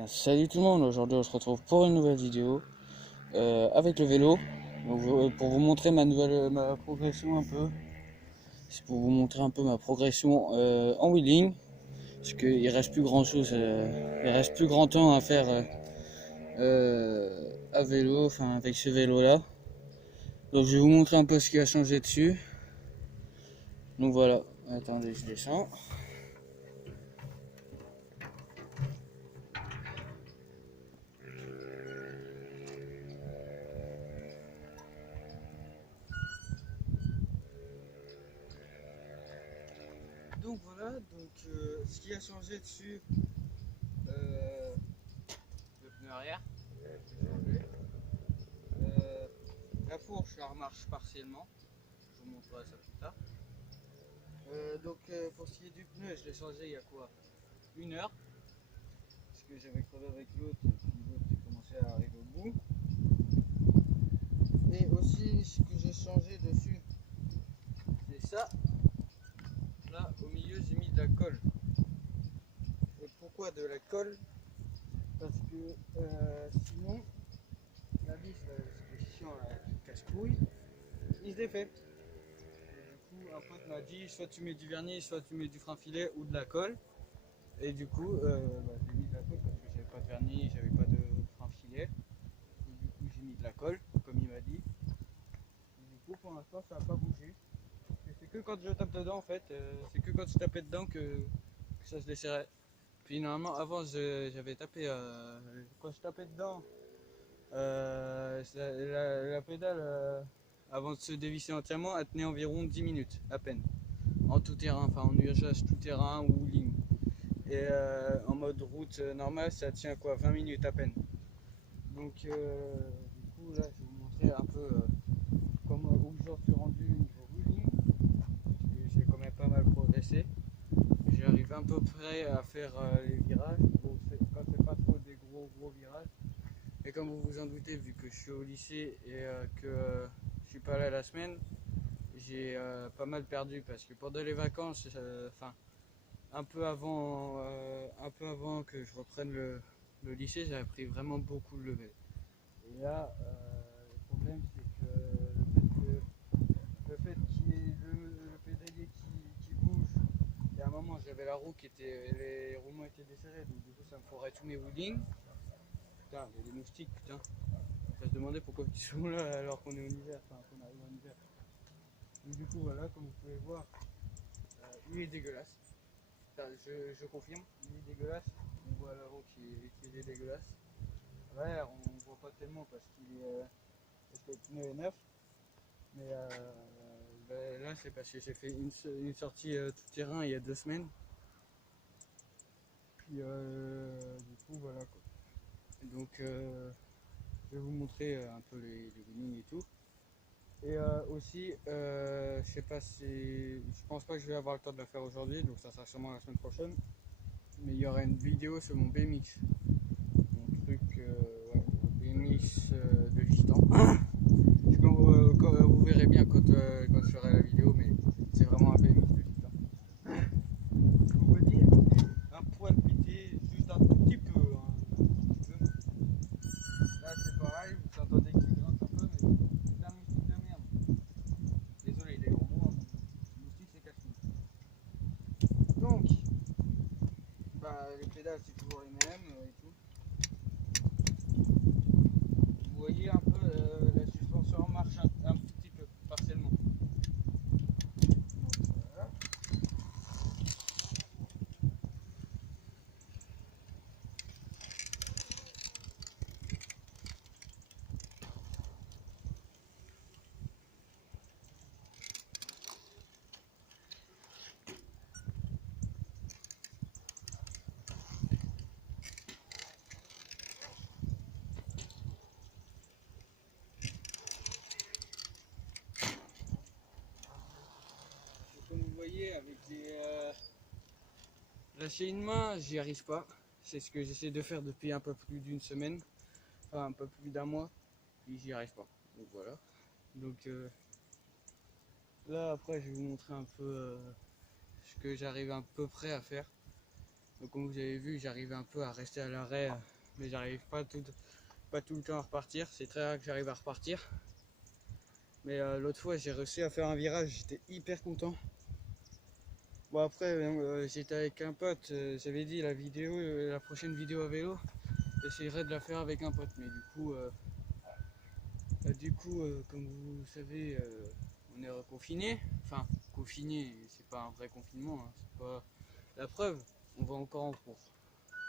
Bien, salut tout le monde, aujourd'hui on se retrouve pour une nouvelle vidéo avec le vélo. Donc, pour vous montrer ma progression un peu. C'est pour vous montrer un peu ma progression en wheeling. Parce qu'il reste plus grand chose, il reste plus grand temps à faire à vélo, enfin avec ce vélo là. Donc je vais vous montrer un peu ce qui a changé dessus. Donc voilà, attendez, je descends. Donc voilà, ce qui a changé dessus, le pneu arrière, j'ai changé. La fourche, elle remarche partiellement. Je vous montrerai ça plus tard. Pour ce qui est du pneu, je l'ai changé il y a quoi? 1 heure. Parce que j'avais crevé avec l'autre, et puis l'autre commençait à arriver au bout. Et aussi, ce que j'ai changé dessus, c'est ça. Là, au milieu, j'ai mis de la colle. Et pourquoi de la colle? Parce que sinon, la vis, c'était chiant, casse-couille, il se défait. Et du coup, un pote m'a dit, soit tu mets du vernis, soit tu mets du frein filet ou de la colle. Et du coup, j'ai mis de la colle parce que j'avais pas de vernis, j'avais pas de frein filet. Et du coup, j'ai mis de la colle, comme il m'a dit. Et du coup, pour l'instant, ça n'a pas bougé. Et c'est que quand je tape dedans, en fait, c'est que quand je tapais dedans que ça se desserrait. Puis normalement, avant, j'avais tapé, quand je tapais dedans, la pédale, avant de se dévisser entièrement, elle tenait environ 10 minutes, à peine. En tout terrain, enfin en usage tout terrain ou ligne. Et en mode route normale, ça tient quoi, 20 minutes à peine. Donc du coup là, je vais vous montrer un peu où j'en suis rendu au niveau wheeling. Parce que j'ai quand même pas mal progressé. J'arrive à peu près à faire les virages. Bon, quand c'est pas trop des gros virages. Et comme vous vous en doutez, vu que je suis au lycée et que je suis pas là la semaine, j'ai pas mal perdu parce que pendant les vacances, enfin un peu avant que je reprenne le lycée, j'avais pris vraiment beaucoup de level. Et là, le problème c'est que le fait qu'il y ait le pédalier qui bouge, et à un moment j'avais la roue les roulements étaient desserrés, donc du coup ça me ferait tous mes wheelings. Putain, il y a des moustiques, putain. On va se demander pourquoi ils sont là alors qu'on est en hiver, enfin qu'on arrive en hiver. Donc du coup voilà, comme vous pouvez voir, il est dégueulasse. Enfin, je confirme, il est dégueulasse. On voit l'avant qui est dégueulasse. Ouais, on voit pas tellement parce que le pneu est neuf. Mais là c'est parce que j'ai fait une sortie tout terrain il y a 2 semaines. Puis du coup voilà quoi. Donc je vais vous montrer un peu les wheelings et tout. Et aussi, je sais pas si, je pense pas que je vais avoir le temps de la faire aujourd'hui, donc ça sera sûrement la semaine prochaine. Mais il y aura une vidéo sur mon BMX, mon truc, ouais, BMX de Gitan. Vous verrez bien quand je ferai la vidéo, mais c'est vraiment un BMX de Gitan. Ce qu'on peut dire, un poil pété, juste un tout petit peu, hein, un petit peu. Là c'est pareil, vous entendez qu'il grince un peu, mais c'est un moustique de merde. Désolé les gros mots, le moustique c'est casse-couille. Donc, les pédales c'est toujours les mêmes et tout. Vous voyez un peu la suspension marche un petit peu, partiellement. Donc, voilà. Comme vous voyez, avec lâcher une main, j'y arrive pas. C'est ce que j'essaie de faire depuis un peu plus d'une semaine, enfin un peu plus d'un mois, puis j'y arrive pas. Donc voilà. Donc là après je vais vous montrer un peu ce que j'arrive à peu près à faire. Donc comme vous avez vu, j'arrive un peu à rester à l'arrêt, mais j'arrive pas tout le temps à repartir. C'est très rare que j'arrive à repartir. Mais l'autre fois, j'ai réussi à faire un virage, j'étais hyper content. Bon après, j'étais avec un pote, j'avais dit la prochaine vidéo à vélo, j'essaierai de la faire avec un pote. Mais comme vous savez, on est reconfiné. Enfin, confiné, c'est pas un vrai confinement, hein, c'est pas la preuve. On va encore en cours.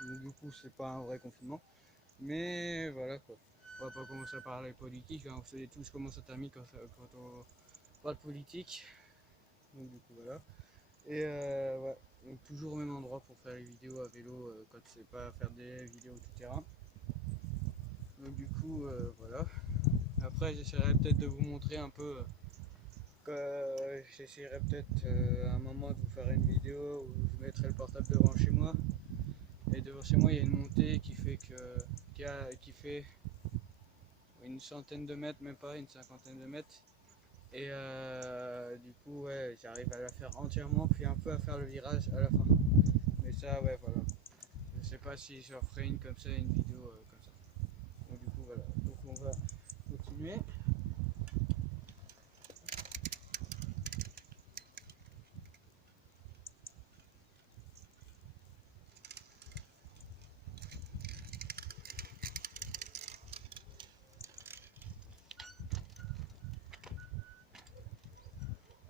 Donc du coup, c'est pas un vrai confinement. Mais voilà quoi. On va pas commencer à parler politique, hein. Vous savez tous comment ça termine quand on parle politique. Donc du coup voilà. Et ouais, donc toujours au même endroit pour faire les vidéos à vélo quand c'est pas faire des vidéos tout terrain. Donc du coup voilà. Après j'essaierai peut-être de vous montrer un peu. J'essaierai peut-être à un moment de vous faire une vidéo où je mettrai le portable devant chez moi. Et devant chez moi il y a une montée qui fait une centaine de mètres, même pas une cinquantaine de mètres. Et du coup ouais, j'arrive à la faire entièrement, puis un peu à faire le virage à la fin. Mais ça ouais voilà. Je sais pas si je ferai une comme ça, une vidéo comme ça. Donc du coup voilà. Donc on va continuer.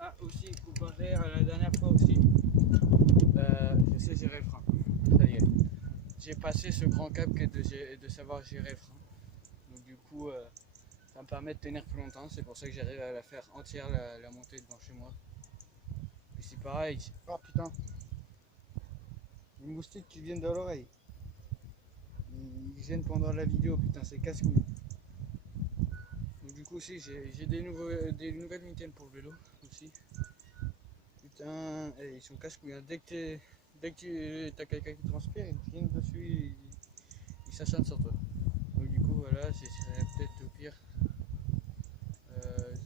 Ah aussi, comparé à la dernière fois aussi, je sais gérer le frein. Ça y est. J'ai passé ce grand cap que de savoir gérer le frein. Donc du coup, ça me permet de tenir plus longtemps. C'est pour ça que j'arrive à la faire entière la montée devant chez moi. Puis c'est pareil. Oh putain, les moustiques qui viennent dans l'oreille. Ils viennent pendant la vidéo, putain, c'est casse-couille. Donc du coup aussi, j'ai des nouvelles mitaines pour le vélo aussi. Putain, ils sont casse-couilles. Hein. Dès que tu as quelqu'un qui transpire, ils viennent dessus, ils s'acharnent sur toi. Donc du coup, voilà, j'essaierai peut-être au pire.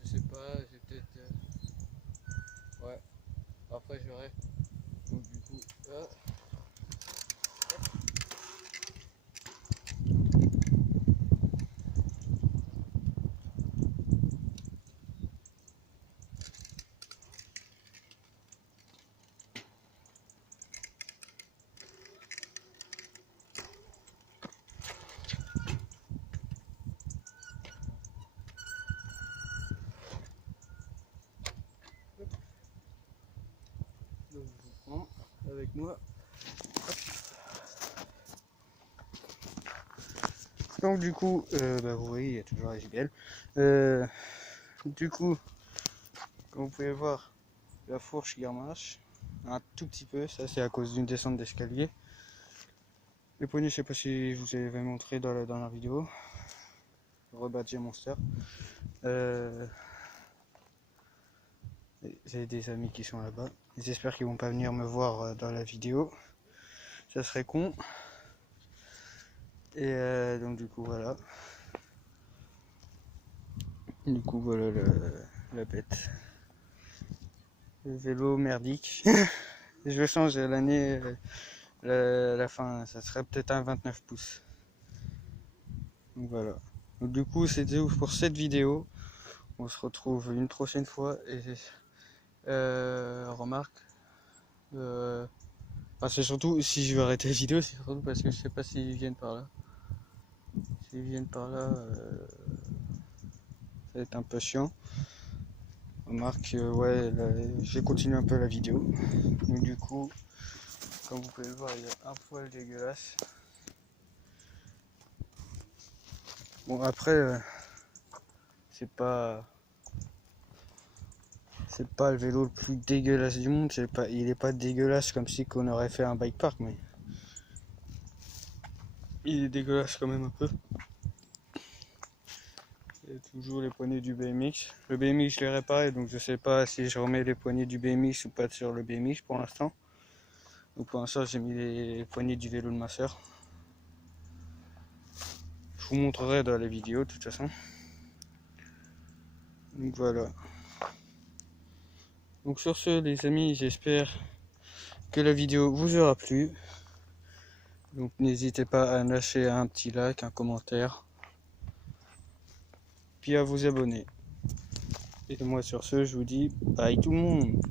Je sais pas, j'ai peut-être. Ouais, après j'aurai. Donc du coup, donc je vous prends avec moi. Donc du coup, vous voyez, il y a toujours la JBL. Du coup, comme vous pouvez voir, la fourche qui marche un tout petit peu. Ça, c'est à cause d'une descente d'escalier. Les poignées, je sais pas si je vous avais montré dans la dernière vidéo. Rebadger Monster. J'ai des amis qui sont là-bas. J'espère qu'ils vont pas venir me voir dans la vidéo. Ça serait con. Et donc du coup voilà. Du coup voilà la bête. Le vélo merdique. Je vais changer l'année. La fin, ça serait peut-être un 29 pouces. Donc voilà. Donc du coup c'est tout pour cette vidéo. On se retrouve une prochaine fois et remarque. Enfin, c'est surtout si je veux arrêter la vidéo, c'est surtout parce que je sais pas s'ils viennent par là. S'ils viennent par là, ça va être un peu chiant. Remarque, ouais, j'ai continué un peu la vidéo. Donc du coup, comme vous pouvez le voir, il y a un poil dégueulasse. Bon après, c'est pas le vélo le plus dégueulasse du monde. Il est pas dégueulasse comme si qu'on aurait fait un bike park, mais il est dégueulasse quand même un peu. Il y a toujours les poignées du BMX. Le BMX je l'ai réparé, donc je sais pas si je remets les poignées du BMX ou pas sur le BMX pour l'instant. Donc pour l'instant j'ai mis les poignées du vélo de ma soeur. Je vous montrerai dans la vidéo de toute façon. Donc voilà. Donc sur ce les amis, j'espère que la vidéo vous aura plu. Donc n'hésitez pas à lâcher un petit like, un commentaire, puis à vous abonner. Et moi sur ce, je vous dis bye tout le monde.